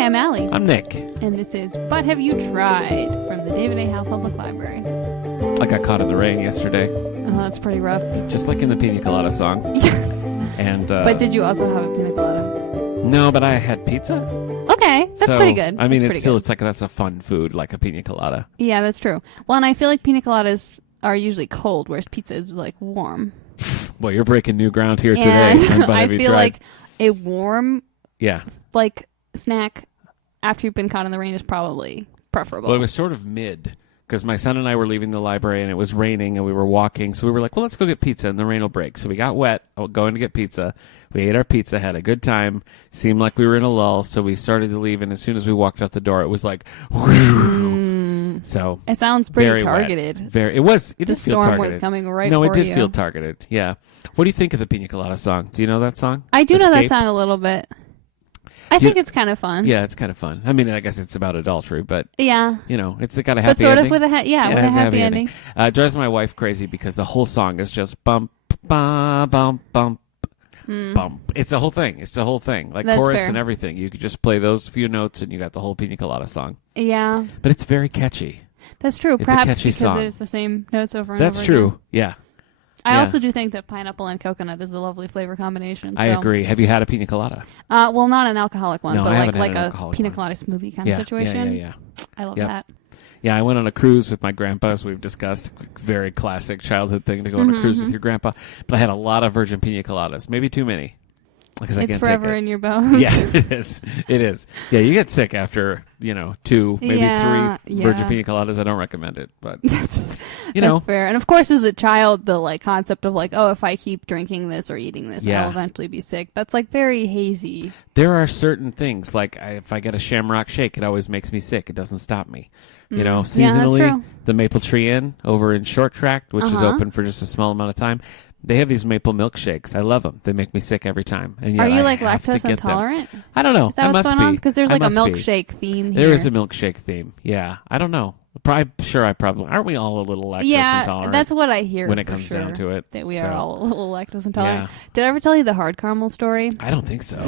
Hi, I'm Allie. I'm Nick. And this is But Have You Tried? From the David A. Howe Public Library. I got caught in the rain yesterday. Oh, that's pretty rough. Just like in the Pina Colada song. Yes. And but did you also have a pina colada? No, but I had pizza. Okay, that's pretty good. I mean, it's like that's a fun food, like a pina colada. Yeah, that's true. Well, and I feel like pina coladas are usually cold, whereas pizza is like warm. Well, you're breaking new ground here today. I feel like a warm, like snack after you've been caught in the rain is probably preferable. Well, it was sort of mid. Because my son and I were leaving the library and it was raining and we were walking. So we were like, well, let's go get pizza and the rain will break. So we got wet going to get pizza. We ate our pizza, had a good time. Seemed like we were in a lull. So we started to leave. And as soon as we walked out the door, it was like, So it sounds pretty targeted. It was. It the did feel storm targeted. was coming right No, for it did you. feel targeted. Yeah. What do you think of the Pina Colada song? Do you know that song? I do know that Escape? song a little bit. I think it's kind of fun. Yeah, it's kind of fun. I mean, I guess it's about adultery, but yeah, it's got a happy ending. But sort of with a with a happy ending. It drives my wife crazy because the whole song is just bump, bump, bump, bump, bump. It's a whole thing. It's the whole thing, like That's chorus fair. and everything. You could just play those few notes and you got the whole Pina Colada song. Yeah, but it's very catchy. That's true. It's Perhaps a catchy because song. it's the same notes over and That's over true. again. Yeah. I also do think that pineapple and coconut is a lovely flavor combination. So. I agree. Have you had a Pina Colada? Well, not an alcoholic one, No, but I haven't like had an a alcoholic pina one. colada smoothie kind of situation. Yeah. I love that. Yeah, I went on a cruise with my grandpa, as we've discussed. Very classic childhood thing to go on a cruise with your grandpa. But I had a lot of virgin pina coladas, maybe too many. Because I it's can't forever take it. in your bones. Yeah, it is. It is. Yeah, you get sick after, 2, maybe 3 virgin pina coladas. I don't recommend it, but that's fair. And of course, as a child, the concept of if I keep drinking this or eating this, I'll eventually be sick. That's very hazy. There are certain things if I get a Shamrock Shake, it always makes me sick. It doesn't stop me. Seasonally, the Maple Tree Inn over in Short Tract, which is open for just a small amount of time. They have these maple milkshakes. I love them. They make me sick every time. And yet are you lactose intolerant? I don't know. Is that I what's must going on? be. Because there's a milkshake theme here. There is a milkshake theme. Yeah. I don't know. I'm sure I probably aren't we all a little lactose intolerant? Yeah, that's what I hear when it comes down to it. That we are all a little lactose intolerant. Yeah. Did I ever tell you the hard caramel story? I don't think so.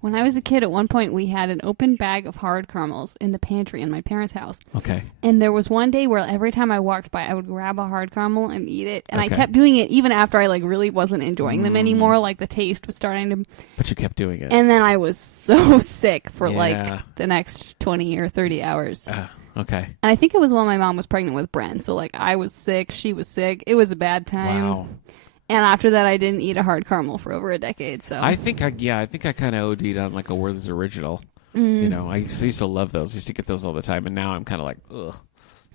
When I was a kid, at one point, we had an open bag of hard caramels in the pantry in my parents' house. Okay. And there was one day where every time I walked by, I would grab a hard caramel and eat it. And I kept doing it even after I really wasn't enjoying them anymore. The taste was starting to... But you kept doing it. And then I was so sick for the next 20 or 30 hours. Okay. And I think it was when my mom was pregnant with Bren. So I was sick, she was sick. It was a bad time. Wow. And after that, I didn't eat a hard caramel for over a decade. So I think I kind of OD'd on a Werther's Original. I used to love those. I used to get those all the time, and now I'm kind of ugh.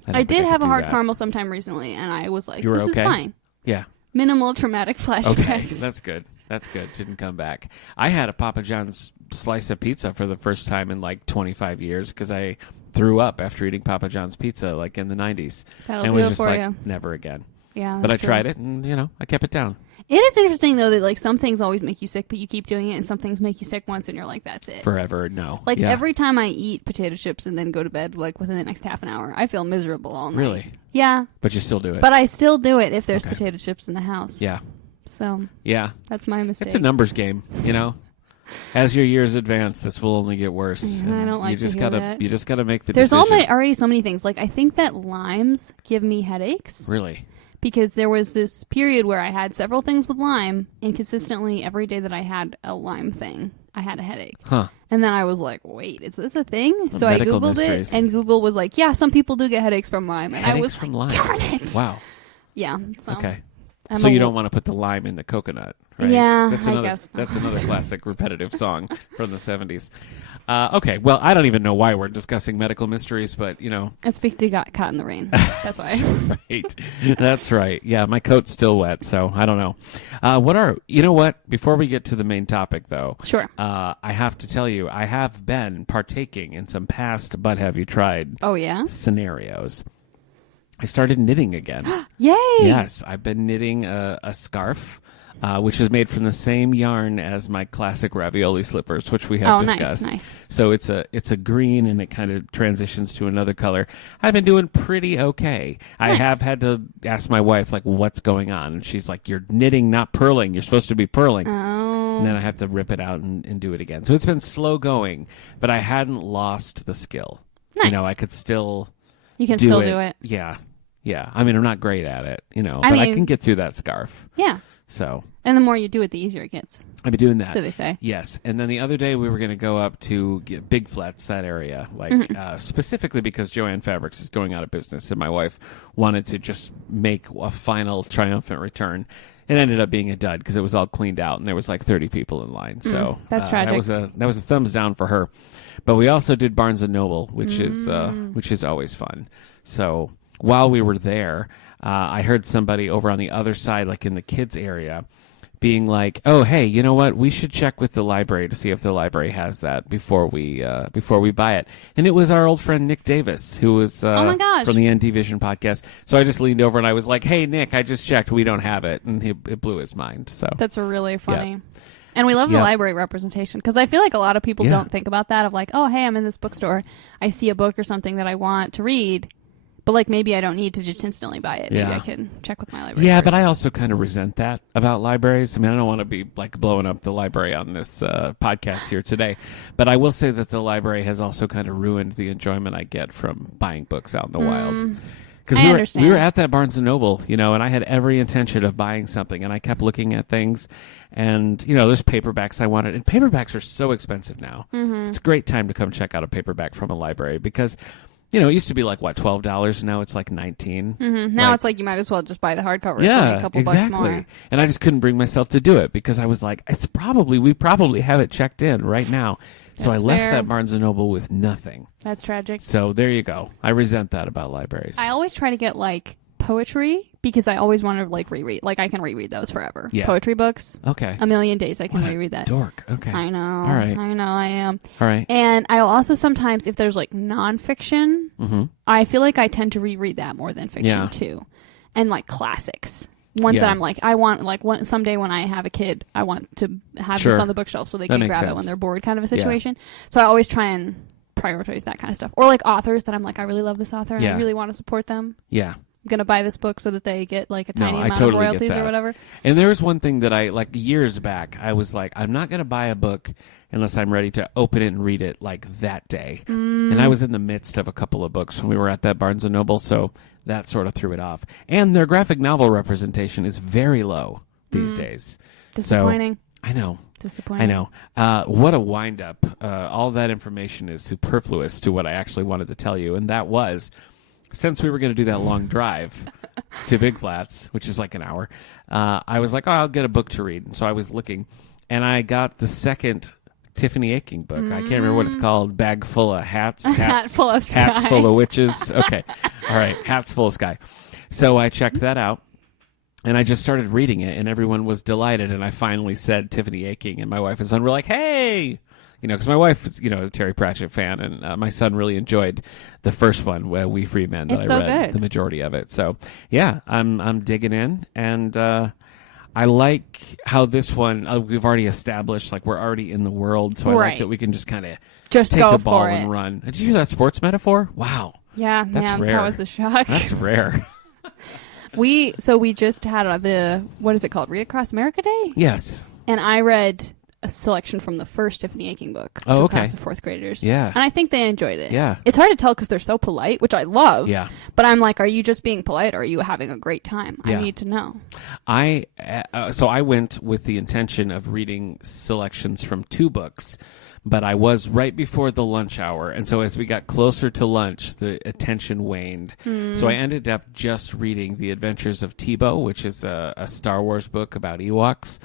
I did have a hard caramel sometime recently, and I was like, this is fine. Yeah. Minimal traumatic flashbacks. Okay, that's good. That's good. Didn't come back. I had a Papa John's slice of pizza for the first time in 25 years because I threw up after eating Papa John's pizza in the 90s. That'll and do was it just for you. Never again. Yeah, but I true. tried it, and I kept it down. It is interesting though that some things always make you sick, but you keep doing it, and some things make you sick once, and you're like, that's it. Forever, no. Every time I eat potato chips and then go to bed, within the next half an hour, I feel miserable all night. Really? Yeah. But you still do it. But I still do it if there's potato chips in the house. Yeah. So. Yeah. That's my mistake. It's a numbers game, As your years advance, this will only get worse. I don't like to hear that. You just gotta make the There's decision. already so many things. I think that limes give me headaches. Really? Because there was this period where I had several things with lime, and consistently every day that I had a lime thing, I had a headache. Huh. And then I was like, wait, is this a thing? So I medical Googled mysteries. it, and Google was like, yeah, some people do get headaches from lime. And Headaches I was from like, lime. darn it. Wow. Yeah. So. Okay. So you don't want to put the lime in the coconut, right? Yeah, that's I guess that's another classic repetitive song from the 70s. Okay, well, I don't even know why we're discussing medical mysteries, but, It's because you got caught in the rain. That's why. That's right. That's right. Yeah, my coat's still wet, so I don't know. You know what? Before we get to the main topic, though. Sure. I have to tell you, I have been partaking in some past But Have You Tried scenarios. I started knitting again. Yay! Yes, I've been knitting a scarf, which is made from the same yarn as my classic ravioli slippers, which we have discussed. Nice. So it's a green, and it kind of transitions to another color. I've been doing pretty okay. Nice. I have had to ask my wife, what's going on? And she's like, you're knitting, not purling. You're supposed to be purling. Oh. And then I have to rip it out and do it again. So it's been slow going, but I hadn't lost the skill. Nice. I could still You can still do it. Yeah. Yeah. I mean, I'm not great at it, but I can get through that scarf. Yeah. So. And the more you do it, the easier it gets. I've been doing that. So they say. Yes. And then the other day we were going to go up to Big Flats, that area, specifically because Joanne Fabrics is going out of business and my wife wanted to just make a final triumphant return. It ended up being a dud because it was all cleaned out and there was like 30 people in line. So that's tragic. That was a thumbs down for her. But we also did Barnes and Noble, which is always fun. So while we were there, I heard somebody over on the other side, like in the kids area, being like, "Oh, hey, you know what? We should check with the library to see if the library has that before we buy it." And it was our old friend Nick Davis, who was oh my gosh. from the ND Vision podcast. So I just leaned over and I was like, "Hey, Nick, I just checked. We don't have it," and it blew his mind. So that's really funny. Yeah. And we love the library representation because I feel like a lot of people don't think about that of like, oh, hey, I'm in this bookstore. I see a book or something that I want to read. But, like, maybe I don't need to just instantly buy it. Maybe I can check with my library first. But I also kind of resent that about libraries. I mean, I don't want to be, like, blowing up the library on this podcast here today. But I will say that the library has also kind of ruined the enjoyment I get from buying books out in the wild. Because we were at that Barnes & Noble, and I had every intention of buying something. And I kept looking at things. And, there's paperbacks I wanted. And paperbacks are so expensive now. Mm-hmm. It's a great time to come check out a paperback from a library because... it used to be like, what, $12? Now it's like $19. Mm-hmm. Now it's like you might as well just buy the hardcover. Yeah, it's only a couple bucks more. And I just couldn't bring myself to do it because I was like, we probably have it checked in right now. So I left that Barnes & Noble with nothing. That's tragic. So there you go. I resent that about libraries. I always try to get, like, poetry because I always want to, like, reread. Like, I can reread those forever. Yeah. Poetry books. Okay. A million days I can reread that. Dork. Okay. I know. All right. I know I am. All right. And I also sometimes, if there's, like, nonfiction, I feel like I tend to reread that more than fiction, too. And, like, classics. Ones that I'm like, I want, like, someday when I have a kid, I want to have this on the bookshelf so they can grab it when they're bored kind of a situation. Yeah. So I always try and prioritize that kind of stuff. Or, like, authors that I'm like, I really love this author and I really want to support them. Yeah. I'm going to buy this book so that they get like a tiny amount of royalties or whatever. And there was one thing that I, like years back, I was like, I'm not going to buy a book unless I'm ready to open it and read it like that day. And I was in the midst of a couple of books when we were at that Barnes & Noble, so that sort of threw it off. And their graphic novel representation is very low these days. Disappointing. So, I know. Disappointing. I know. What a wind-up. All that information is superfluous to what I actually wanted to tell you, and that was... Since we were going to do that long drive to Big Flats, which is like an hour, I was like, I'll get a book to read. And so I was looking, and I got the second Tiffany Aching book. I can't remember what it's called. Bag full of hats. Hat full of sky. Hats full of witches. Okay. All right. Hats full of sky. So I checked that out, and I just started reading it, and everyone was delighted. And I finally said Tiffany Aching, and my wife and son were like, hey! Because my wife is, a Terry Pratchett fan, and my son really enjoyed the first one, We Free Men, that I read the majority of it. So, yeah, I'm digging in, and I like how this one, we've already established, like, we're already in the world, so I like that we can just kind of take the ball and run. Did you hear that sports metaphor? Wow. Yeah, that's rare. That was a shock. That's rare. We just had what is it called, Read Across America Day? Yes. And I read... a selection from the first Tiffany Aching book to a class of fourth graders. Yeah. And I think they enjoyed it. Yeah. It's hard to tell because they're so polite, which I love. Yeah. But I'm like, are you just being polite or are you having a great time? Yeah. I need to know. So I went with the intention of reading selections from 2 books, but I was right before the lunch hour. And so as we got closer to lunch, the attention waned. So I ended up just reading The Adventures of Tebow, which is a Star Wars book about Ewoks.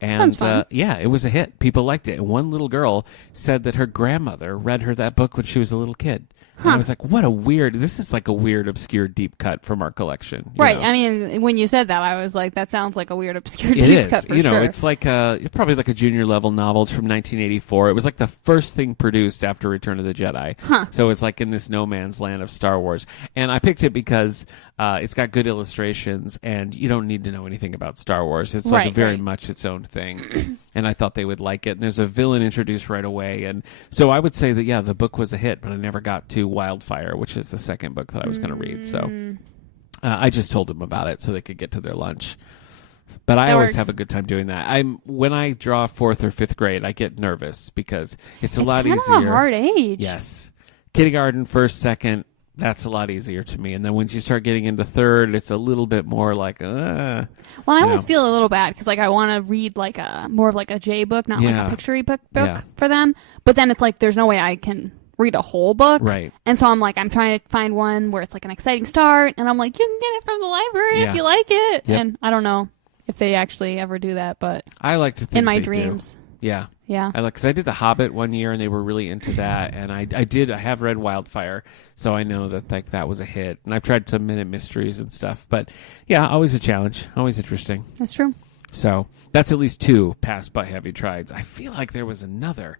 And it was a hit. People liked it. And one little girl said that her grandmother read her that book when she was a little kid. And I was like, this is like a weird, obscure deep cut from our collection. Right. know? I mean, when you said that, I was like, that sounds like a weird, obscure deep cut for sure. It's like probably like a junior level novel. It's from 1984. It was like the first thing produced after Return of the Jedi. So it's like in this no man's land of Star Wars. And I picked it because it's got good illustrations and you don't need to know anything about Star Wars. It's like very much its own thing. And I thought they would like it. And there's a villain introduced right away. And so I would say that, the book was a hit, but I never got to Wildfire, which is the second book that I was going to read. So I just told them about it so they could get to their lunch. But I always works. have a good time doing that. When I draw 4th or 5th grade, I get nervous because it's a lot kind easier. of a hard age. Yes. Kindergarten, 1st, 2nd, that's a lot easier to me. And then when you start getting into 3rd, it's a little bit more like, Well, I always feel a little bad because like I want to read like more of like a J book, not like a picture book for them. But then it's like there's no way I can read a whole book. Right. And so I'm trying to find one where it's like an exciting start, and I'm like, you can get it from the library if you like it. Yep. And I don't know if they actually ever do that, but I like to think in my they dreams. do. Yeah. Yeah. Because I did The Hobbit one year and they were really into that, and I have read Wildfire, so I know that that was a hit. And I've tried some Minute Mysteries and stuff, but yeah, always a challenge, always interesting. That's true. So that's at least 2 passed by Have You Trieds. I feel like there was another,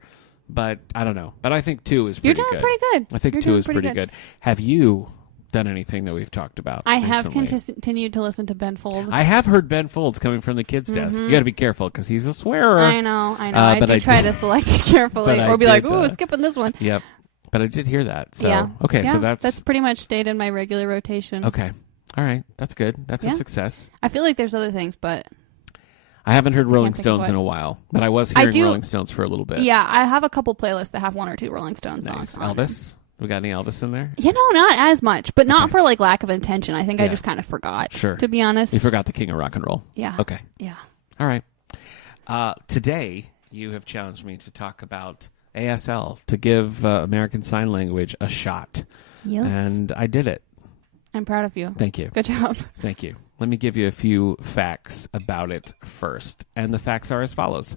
but I don't know. But I think 2 is pretty good. You're doing pretty good. I think 2 is pretty good. Have you done anything that we've talked about I recently? have continued to listen to Ben Folds. I have heard Ben Folds coming from the kids' desk. You got to be careful because he's a swearer. I know. I do try to select it carefully, or be like, ooh, skipping this one. Yep. But I did hear that. So, yeah. Okay, yeah, so that's pretty much stayed in my regular rotation. Okay. All right. That's good. That's a success. I feel like there's other things, but I haven't heard Rolling Stones in a while, but I was hearing Rolling Stones for a little bit. Yeah, I have a couple playlists that have 1 or 2 Rolling Stones songs. Elvis? We got any Elvis in there? Not as much, but not for like lack of intention. I think I just kind of forgot. Sure. To be honest. You forgot the king of rock and roll. Yeah. Okay. Yeah. All right. Today, you have challenged me to talk about ASL, to give American Sign Language a shot. Yes. And I did it. I'm proud of you. Thank you. Good job. Thank you. Let me give you a few facts about it first. And the facts are as follows.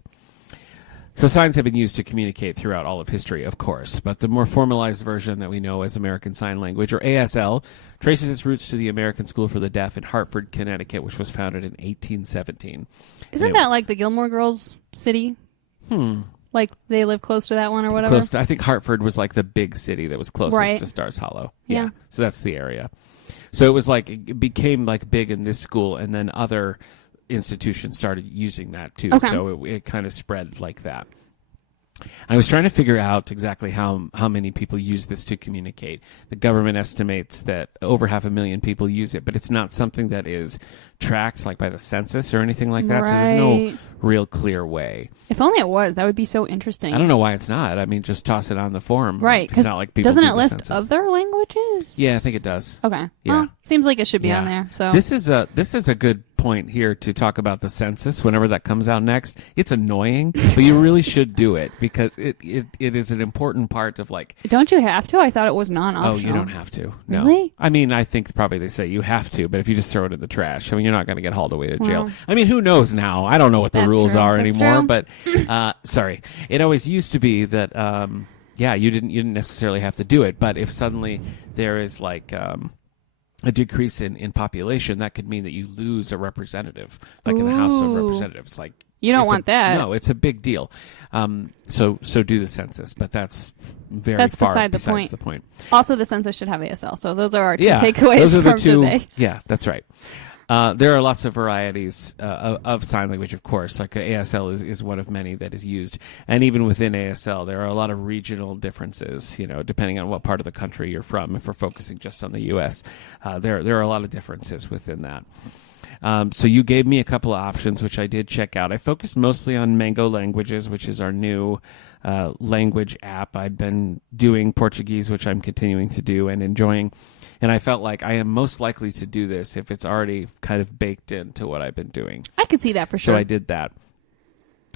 So signs have been used to communicate throughout all of history, of course, but the more formalized version that we know as American Sign Language, or ASL, traces its roots to the American School for the Deaf in Hartford, Connecticut, which was founded in 1817. Isn't that like the Gilmore Girls city? Like they live close to that one or whatever? I think Hartford was like the big city that was closest to Stars Hollow. Yeah. So that's the area. So it was like, it became like big in this school, and then other institutions started using that too. Okay. So it kind of spread like that. I was trying to figure out exactly how many people use this to communicate. The government estimates that over 500,000 people use it, but it's not something that is tracked like by the census or anything like that. So there's no real clear way. If only it was. That would be so interesting. I don't know why it's not. I mean, just toss it on the forum. Right. It's not like people doesn't do it the list census. other languages? Yeah, I think it does. Okay. Yeah. Well, seems like it should be on there. So this is a good point here to talk about the census whenever that comes out next. It's annoying, but you really should do it because it is an important part of like. Don't you have to? I thought it was non-optional. Oh, you don't have to. No. Really? I mean, I think probably they say you have to, but if you just throw it in the trash, I mean, you're not going to get hauled away to jail. Well, I mean, who knows now? I don't know what the rules are anymore, true. but sorry. It always used to be that you didn't necessarily have to do it, but if suddenly there is like a decrease in population, that could mean that you lose a representative, like in the House of Representatives. Like you don't want that. No, it's a big deal. So do the census, but that's besides the point. Also, the census should have ASL. So those are our two takeaways those are from the two, today. Yeah, that's right. There are lots of varieties of sign language, of course. Like ASL is one of many that is used. And even within ASL, there are a lot of regional differences, depending on what part of the country you're from. If we're focusing just on the U.S., there are a lot of differences within that. So you gave me a couple of options, which I did check out. I focused mostly on Mango Languages, which is our new language app. I've been doing Portuguese, which I'm continuing to do and enjoying. And I felt like I am most likely to do this if it's already kind of baked into what I've been doing. I could see that for sure. So I did that.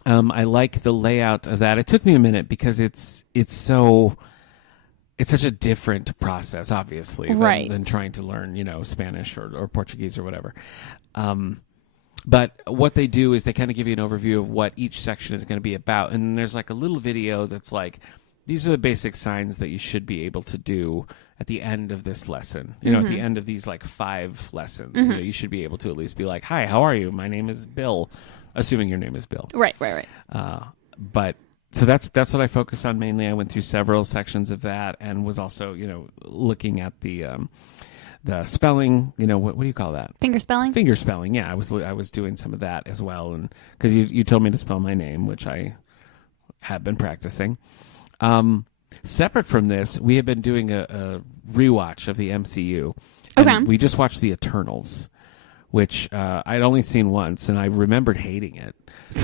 I like the layout of that. It took me a minute because it's such a different process, obviously, than trying to learn, Spanish or Portuguese or whatever. But what they do is they kind of give you an overview of what each section is going to be about. And there's like a little video that's like, these are the basic signs that you should be able to do at the end of this lesson. At the end of these like 5 lessons, you should be able to at least be like, hi, how are you? My name is Bill, assuming your name is Bill. Right. But so that's what I focused on mainly. I went through several sections of that and was also, looking at the spelling, what do you call that? Finger spelling? Finger spelling, yeah. I was doing some of that as well, and because you told me to spell my name, which I have been practicing. Separate from this, we have been doing a rewatch of the MCU. Okay. We just watched The Eternals, which I'd only seen once, and I remembered hating it.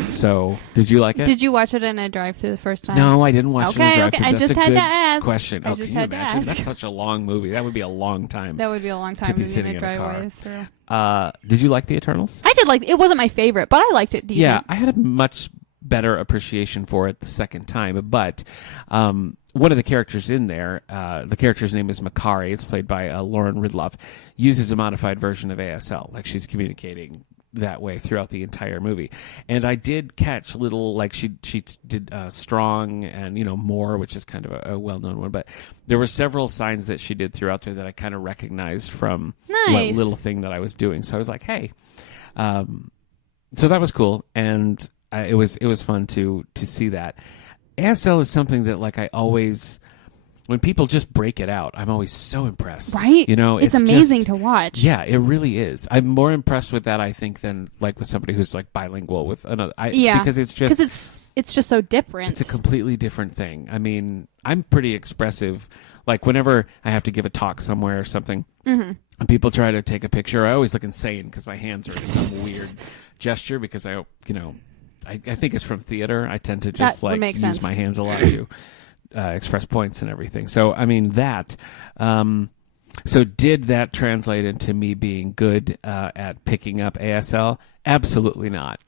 So, did you like it? Did you watch it in a drive-through the first time? No, I didn't watch it in a drive-through. I That's just a had good to ask. question. I Oh, just can you had to imagine? ask. That's such a long movie. That would be a long time. That would be a long time to be to sitting a in a car. driveway through. Did you like the Eternals? I did like it. Wasn't my favorite, but I liked it decent. Yeah, I had a much better appreciation for it the second time. But one of the characters in there, the character's name is Makari. It's played by Lauren Ridloff. Uses a modified version of ASL, like she's communicating that way throughout the entire movie. And I did catch little, like she did Strong and More, which is kind of a well-known one, but there were several signs that she did throughout there that I kind of recognized from what little thing that I was doing. So I was like, hey, so that was cool, and it was fun to see that. ASL is something that, like, I always, when people just break it out, I'm always so impressed. Right? It's amazing to watch. Yeah, it really is. I'm more impressed with that, I think, than like with somebody who's like bilingual with another. Because it's just so different. It's a completely different thing. I mean, I'm pretty expressive. Like whenever I have to give a talk somewhere or something, and people try to take a picture, I always look insane because my hands are in some weird gesture because I think it's from theater. I tend to just use my hands a lot to express points and everything. So, I mean, that. So did that translate into me being good at picking up ASL? Absolutely not.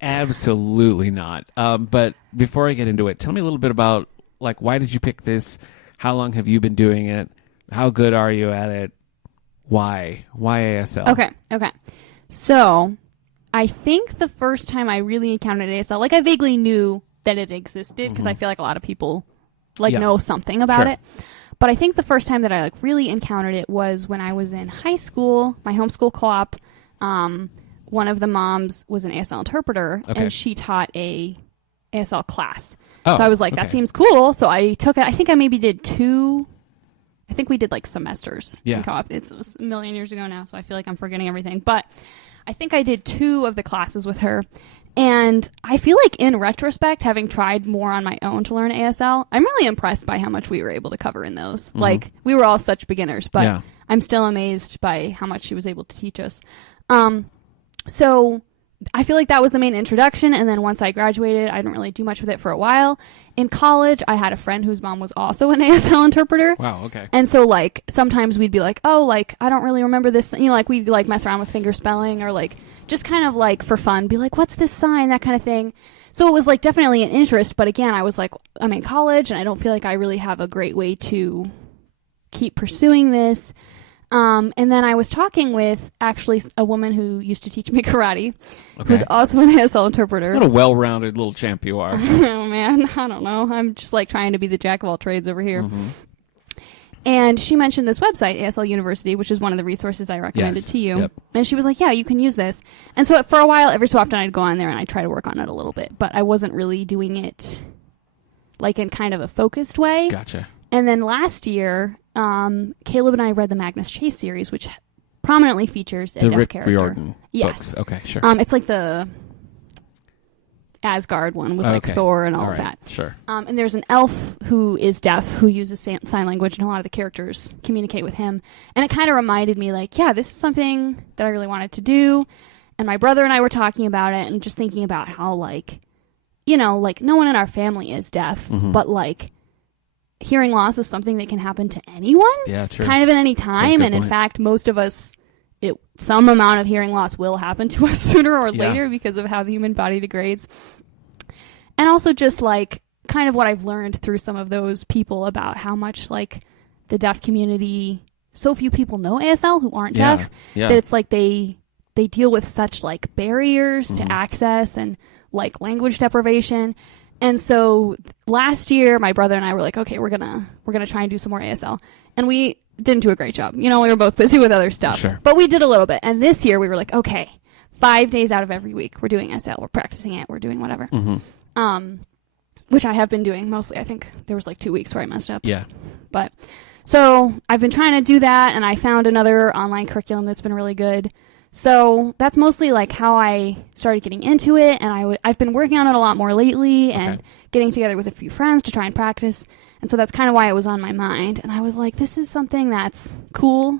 Absolutely not. But before I get into it, tell me a little bit about, like, why did you pick this? How long have you been doing it? How good are you at it? Why? Why ASL? Okay. So I think the first time I really encountered ASL, like I vaguely knew that it existed because I feel like a lot of people know something about it. But I think the first time that I really encountered it was when I was in high school, my homeschool co-op. One of the moms was an ASL interpreter, and she taught a ASL class. So I was like, that seems cool. So I took it. I think I maybe did two. I think we did semesters in co-op. It was a million years ago now, so I feel like I'm forgetting everything. But I think I did 2 of the classes with her. And I feel like in retrospect, having tried more on my own to learn ASL, I'm really impressed by how much we were able to cover in those. Like, we were all such beginners, but I'm still amazed by how much she was able to teach us. So I feel like that was the main introduction. And then once I graduated, I didn't really do much with it for a while. In college, I had a friend whose mom was also an ASL interpreter. Wow, okay. And so, sometimes we'd be like, oh, I don't really remember this. We'd, mess around with finger spelling or, just kind of, for fun, be like, what's this sign? That kind of thing. So it was, definitely an interest. But, again, I was like, I'm in college, and I don't feel like I really have a great way to keep pursuing this. And then I was talking with, actually, a woman who used to teach me karate, who's also an ASL interpreter. What a well-rounded little champ you are. Oh, man. I don't know. I'm just, trying to be the jack of all trades over here. And she mentioned this website, ASL University, which is one of the resources I recommended to you. Yep. And she was like, yeah, you can use this. And so for a while, every so often, I'd go on there and I'd try to work on it a little bit. But I wasn't really doing it, in kind of a focused way. Gotcha. And then last year, Caleb and I read the Magnus Chase series, which prominently features a deaf Rick character. Riordan Yes. books. Okay, sure. It's like the Asgard one with Thor and all of that. Sure. And there's an elf who is deaf who uses sign language, and a lot of the characters communicate with him. And it kind of reminded me, this is something that I really wanted to do. And my brother and I were talking about it and just thinking about how, no one in our family is deaf, but hearing loss is something that can happen to anyone. Yeah, true. Kind of at any time. And in fact, most of us, some amount of hearing loss will happen to us sooner or later because of how the human body degrades. And also just kind of what I've learned through some of those people about how much the deaf community, so few people know ASL who aren't deaf, that it's they deal with such barriers to access and language deprivation. And so last year, my brother and I were like, okay, we're gonna try and do some more ASL. And we didn't do a great job. We were both busy with other stuff. Sure. But we did a little bit. And this year we were like, okay, 5 days out of every week, we're doing ASL. We're practicing it. We're doing whatever. Which I have been doing mostly. I think there was 2 weeks where I messed up. Yeah. But so I've been trying to do that, and I found another online curriculum that's been really good. So that's mostly how I started getting into it, and I've been working on it a lot more lately and getting together with a few friends to try and practice. And so that's kind of why it was on my mind. And I was like, this is something that's cool.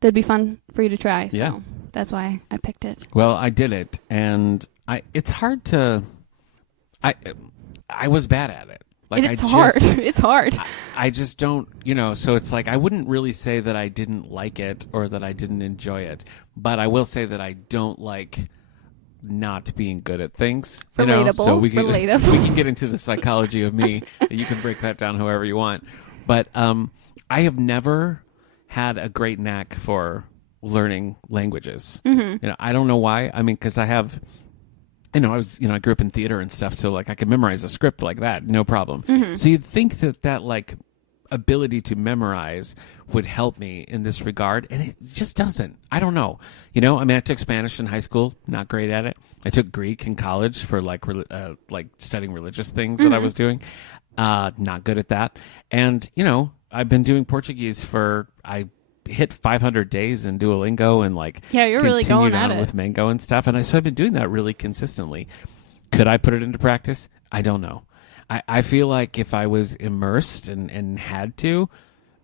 That'd be fun for you to try. Yeah. So That's why I picked it. Well, I did it, and it's hard to. I was bad at it. Like, it's hard. It's hard. I just don't, so it's like I wouldn't really say that I didn't like it or that I didn't enjoy it, but I will say that I don't like not being good at things. Relatable. So we can Relatable. we can get into the psychology of me. You can break that down however you want. But I have never had a great knack for learning languages. Mm-hmm. I don't know why. I mean, because I have. I grew up in theater and stuff, so like I could memorize a script like that, no problem. Mm-hmm. So you'd think that like ability to memorize would help me in this regard, and it just doesn't. I don't know. I took Spanish in high school, not great at it. I took Greek in college for like studying religious things that I was doing, not good at that. And I've been doing Portuguese I hit 500 days in Duolingo and you're really going at it with Mango and stuff, and so I've been doing that really consistently. Could I put it into practice? I don't know. I feel like if I was immersed and had to,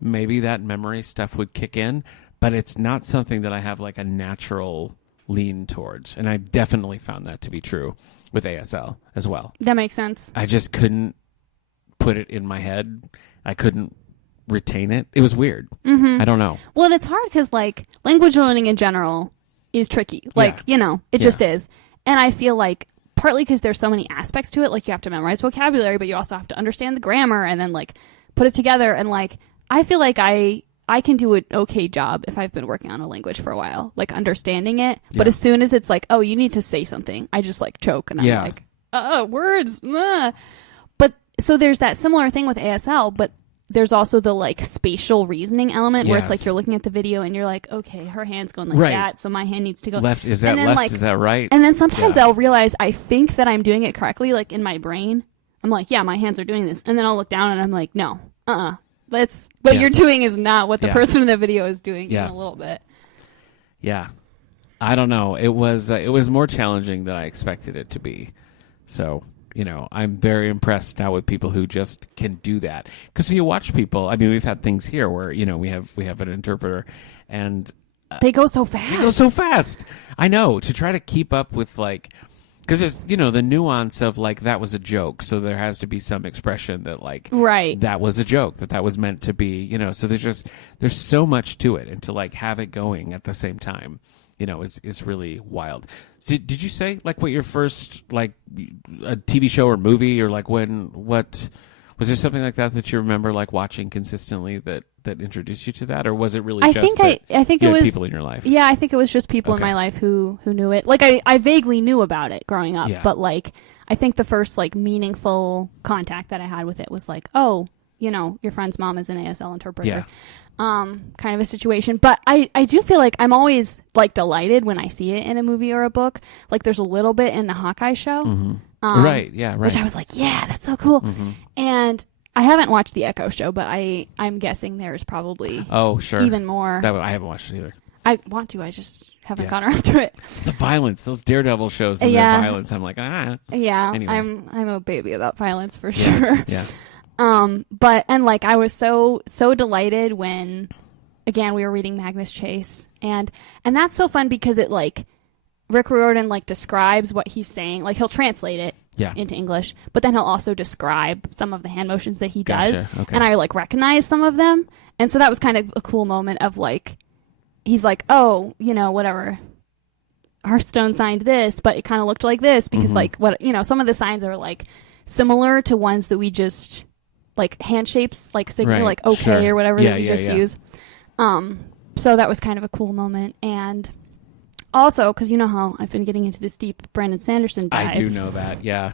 maybe that memory stuff would kick in, but it's not something that I have like a natural lean towards, and I've definitely found that to be true with ASL as well. That makes sense. I just couldn't put it in my head. I couldn't retain it. It was weird. Mm-hmm. I don't know. Well, and it's hard because language learning in general is tricky. It just is. And I feel like partly because there's so many aspects to it, you have to memorize vocabulary, but you also have to understand the grammar and then put it together. And I feel like I can do an okay job if I've been working on a language for a while, understanding it. But as soon as it's oh, you need to say something, I just choke and I'm words. But so there's that similar thing with ASL, but there's also the spatial reasoning element where it's you're looking at the video and you're okay, her hand's going that, so my hand needs to go left. Is that left? Is that right? And then sometimes I'll realize I think that I'm doing it correctly, in my brain. I'm yeah, my hands are doing this, and then I'll look down and I'm no, what you're doing is not what the person in the video is doing even a little bit. Yeah, I don't know. It was more challenging than I expected it to be. So. I'm very impressed now with people who just can do that. Because when you watch people, we've had things here where we have an interpreter, and they go so fast. They go so fast. I know, to try to keep up with because there's the nuance of that was a joke, so there has to be some expression that right, that was a joke, that was meant to be. So there's so much to it, and to have it going at the same time. Is really wild. So did you say what your first a TV show or movie or what was there something like that you remember watching consistently that introduced you to that, or was it really I think it was people in your life? Yeah, I think it was just people in my life who knew it. I vaguely knew about it growing up, but I think the first meaningful contact that I had with it was oh, your friend's mom is an ASL interpreter. Yeah. Kind of a situation. But I do feel I'm always delighted when I see it in a movie or a book. There's a little bit in the Hawkeye show. Mm-hmm. Right. Which I was yeah, that's so cool. Mm-hmm. And I haven't watched the Echo show, but I'm guessing there's probably even more. I haven't watched it either. I want to. I just haven't gone around to it. It's the violence. Those Daredevil shows and their violence. I'm Yeah. Anyway. I'm a baby about violence for sure. Yeah. But I was so delighted when, again, we were reading Magnus Chase, and that's so fun because it Rick Riordan describes what he's saying. He'll translate it into English, but then he'll also describe some of the hand motions that he does, okay. and I recognize some of them, and so that was kind of a cool moment of he's oh, whatever, Hearthstone signed this, but it kind of looked like this because what some of the signs are similar to ones that we just. Hand shapes, signal, right. okay, sure. or whatever that you just yeah. use. So that was kind of a cool moment. And also, because you know how I've been getting into this deep Brandon Sanderson dive. I do know that, yeah.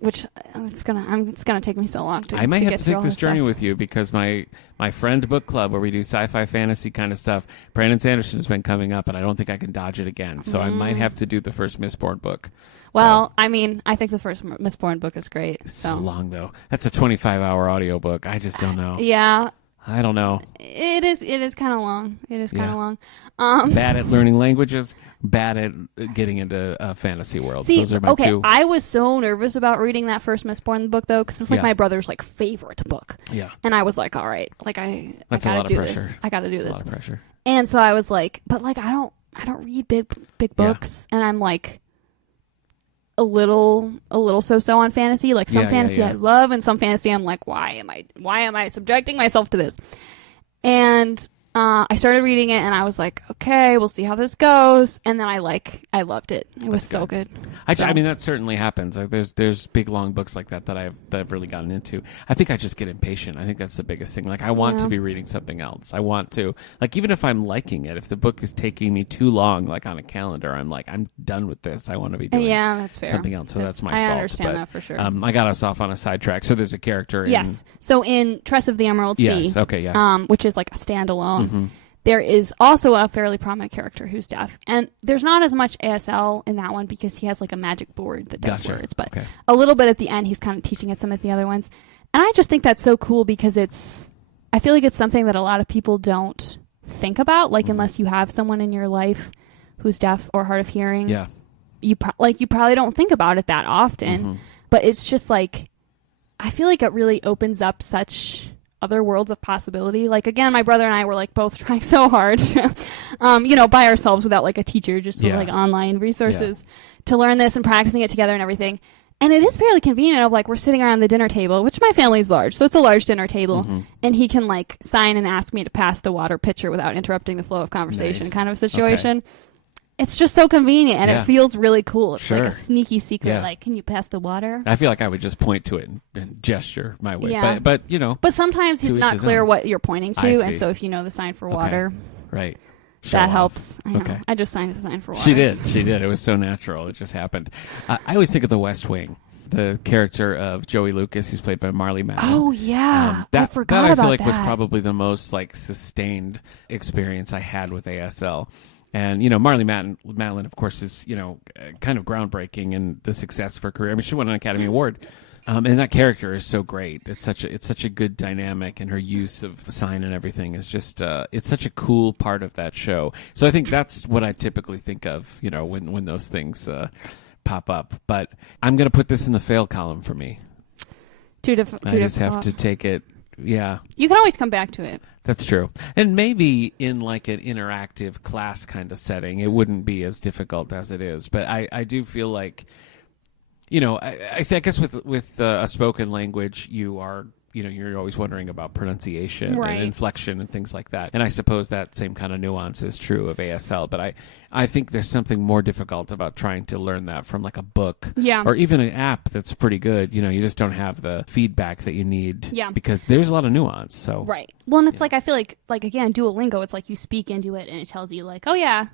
Which it's gonna take me so long to. I might to have to take this journey with you because my friend book club where we do sci-fi fantasy kind of stuff, Brandon Sanderson has been coming up, and I don't think I can dodge it again. So I might have to do the first Mistborn book. Well, I think the first Mistborn book is great. It's so long though. That's a 25-hour audiobook. I just don't know. Yeah. I don't know. It is kind of long. It is kind of long. Bad at learning languages, bad at getting into fantasy worlds. See, those are my two. I was so nervous about reading that first Mistborn book though, because it's my brother's favorite book. Yeah. And I was all right, I gotta do this. I gotta do this. That's a lot of pressure. And so I was but I I don't read big books, and I'm like a little so on fantasy. Like some fantasy I love, and some fantasy I'm like, why am I subjecting myself to this? And I started reading it, and I was like, okay, we'll see how this goes. And then I loved it. It was so good. I mean, that certainly happens. Like, there's big, long books like that I've really gotten into. I think I just get impatient. I think that's the biggest thing. Like, I want to be reading something else. I want to, like, even if I'm liking it, if the book is taking me too long, like on a calendar, I'm like, I'm done with this. I want to be doing that's fair. something else. So that's my fault. I understand that for sure. I got us off on a sidetrack. So there's a character Yes. So in Tress of the Emerald Sea, yes, okay, yeah. Which is like a standalone, there is also a fairly prominent character who's deaf. And there's not as much ASL in that one because he has like a magic board that does words. But a little bit at the end, he's kind of teaching at some of the other ones. And I just think that's so cool because I feel like it's something that a lot of people don't think about. Like, unless you have someone in your life who's deaf or hard of hearing, you probably don't think about it that often. But it's just like, I feel like it really opens up such other worlds of possibility. Like, again, my brother and I were like both trying so hard by ourselves without like a teacher, just with like online resources to learn this and practicing it together and everything. And it is fairly convenient of like, we're sitting around the dinner table, which my family's large, so it's a large dinner table, and he can like sign and ask me to pass the water pitcher without interrupting the flow of conversation kind of situation. It's just so convenient, and it feels really cool. It's like a sneaky secret, like, can you pass the water? I feel like I would just point to it and gesture my way. Yeah. But But sometimes it's not clear what you're pointing to, and so if you know the sign for water, right, that helps. I know. I just signed the sign for water. She did. It was so natural. It just happened. I always think of The West Wing. The character of Joey Lucas, who's played by Marley Matlin. Oh yeah, I forgot about that. I feel like was probably the most like sustained experience I had with ASL. And, Marley Matlin, of course, is, kind of groundbreaking in the success of her career. I mean, she won an Academy Award. And that character is so great. It's such a good dynamic, and her use of sign and everything is just, it's such a cool part of that show. So I think that's what I typically think of, when those things pop up. But I'm going to put this in the fail column for me. I just have to take it. Yeah. You can always come back to it. That's true. And maybe in like an interactive class kind of setting, it wouldn't be as difficult as it is. But I do feel like, I guess with a spoken language, you're always wondering about pronunciation and inflection and things like that. And I suppose that same kind of nuance is true of ASL. But I think there's something more difficult about trying to learn that from like a book or even an app that's pretty good. You just don't have the feedback that you need because there's a lot of nuance. So right. Well, and it's like, I feel like again, Duolingo, it's like you speak into it and it tells you like, oh yeah,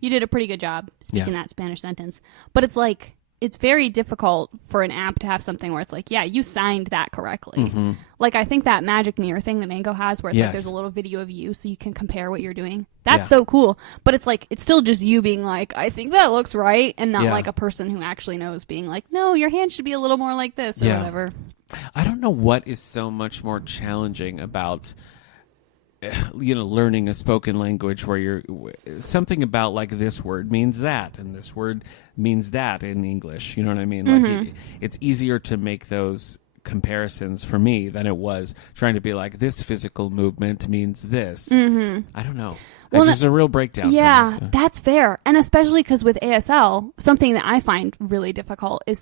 you did a pretty good job speaking that Spanish sentence. But it's like, it's very difficult for an app to have something where it's like, yeah, you signed that correctly. Like, I think that Magic Mirror thing that Mango has where it's like there's a little video of you so you can compare what you're doing. That's so cool. But it's like, it's still just you being like, I think that looks right, and not like a person who actually knows being like, no, your hand should be a little more like this or whatever. I don't know what is so much more challenging about learning a spoken language where you're something about like this word means that and this word means that in English. You know what I mean? Like it's easier to make those comparisons for me than it was trying to be like, this physical movement means this. I don't know. Well, there's a real breakdown. Yeah, for me, so. That's fair. And especially because with ASL, something that I find really difficult is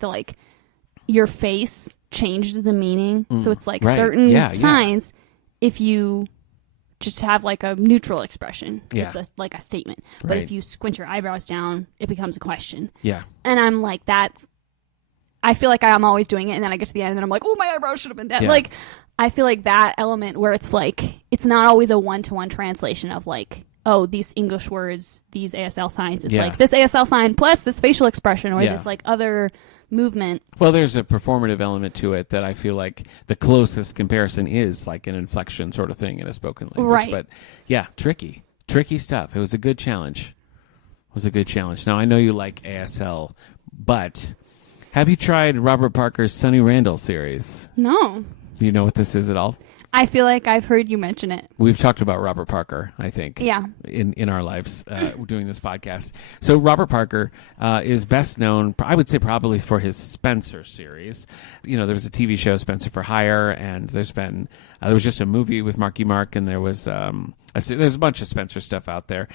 your face changed the meaning. So it's like certain signs, if you just have like a neutral expression, it's like a statement. But if you squint your eyebrows down, it becomes a question. Yeah. And I'm like, I feel like I'm always doing it, and then I get to the end and then I'm like, oh, my eyebrows should have been down. Like, I feel like that element where it's like, it's not always a one-to-one translation of like, oh, these English words, these ASL signs. It's like this ASL sign plus this facial expression or this like other movement. Well, there's a performative element to it that I feel like the closest comparison is like an inflection sort of thing in a spoken language. Right. But yeah, tricky stuff. It was a good challenge. Now, I know you like ASL, but have you tried Robert Parker's Sonny Randall series? No. Do you know what this is at all? I feel like I've heard you mention it. We've talked about Robert Parker, I think, in our lives doing this podcast. So Robert Parker is best known, I would say, probably for his Spencer series. You know, there was a TV show, Spencer for Hire, and there was just a movie with Marky Mark, and there's a bunch of Spencer stuff out there.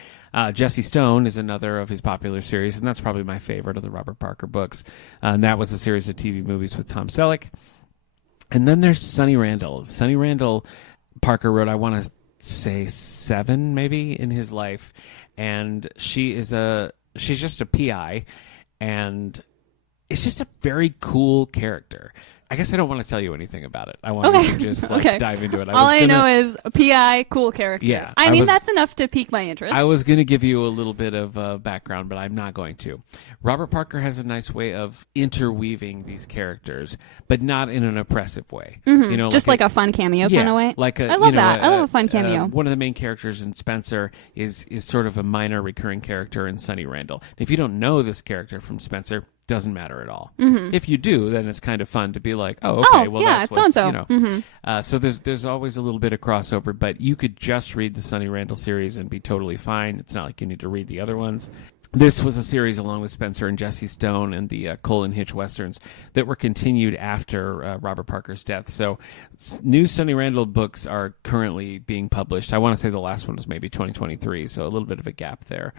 Jesse Stone is another of his popular series, and that's probably my favorite of the Robert Parker books. And that was a series of TV movies with Tom Selleck. And then there's Sonny Randall. Sonny Randall, Parker wrote, I want to say 7 maybe in his life. And she's just a PI. And it's just a very cool character. I guess I don't want to tell you anything about it. I want you to just dive into it. All I know is a PI, cool character. Yeah, I mean, that's enough to pique my interest. I was going to give you a little bit of background, but I'm not going to. Robert Parker has a nice way of interweaving these characters, but not in an oppressive way. Mm-hmm. You know, just like a fun cameo kind of way. I love that. I love a fun cameo. One of the main characters in Spencer is sort of a minor recurring character in Sonny Randall. If you don't know this character from Spencer, doesn't matter at all. Mm-hmm. If you do, then it's kind of fun to be like, oh, okay, well, yeah, that's so and so. You know. Mm-hmm. So there's always a little bit of crossover, but you could just read the Sonny Randall series and be totally fine. It's not like you need to read the other ones. This was a series along with Spencer and Jesse Stone and the Cole and Hitch Westerns that were continued after Robert Parker's death. So new Sonny Randall books are currently being published. I want to say the last one was maybe 2023, so a little bit of a gap there.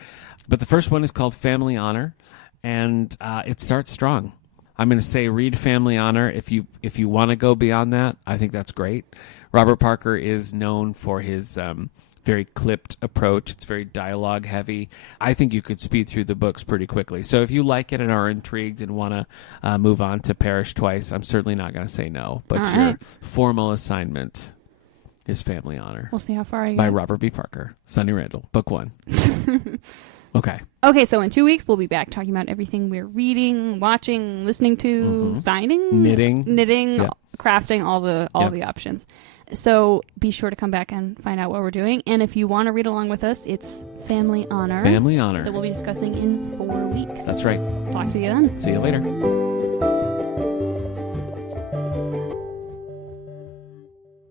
But the first one is called Family Honor. And it starts strong. I'm going to say read Family Honor. If you want to go beyond that, I think that's great. Robert Parker is known for his very clipped approach. It's very dialogue heavy. I think you could speed through the books pretty quickly. So if you like it and are intrigued and want to move on to Perish Twice, I'm certainly not going to say no. But your formal assignment is Family Honor. We'll see how far I get. By Robert B. Parker. Sonny Randall. Book 1. Okay, so in 2 weeks, we'll be back talking about everything we're reading, watching, listening to, signing, knitting, crafting, all the options. So be sure to come back and find out what we're doing. And if you want to read along with us, it's Family Honor. Family Honor. That we'll be discussing in 4 weeks. That's right. Talk to you then. See you later.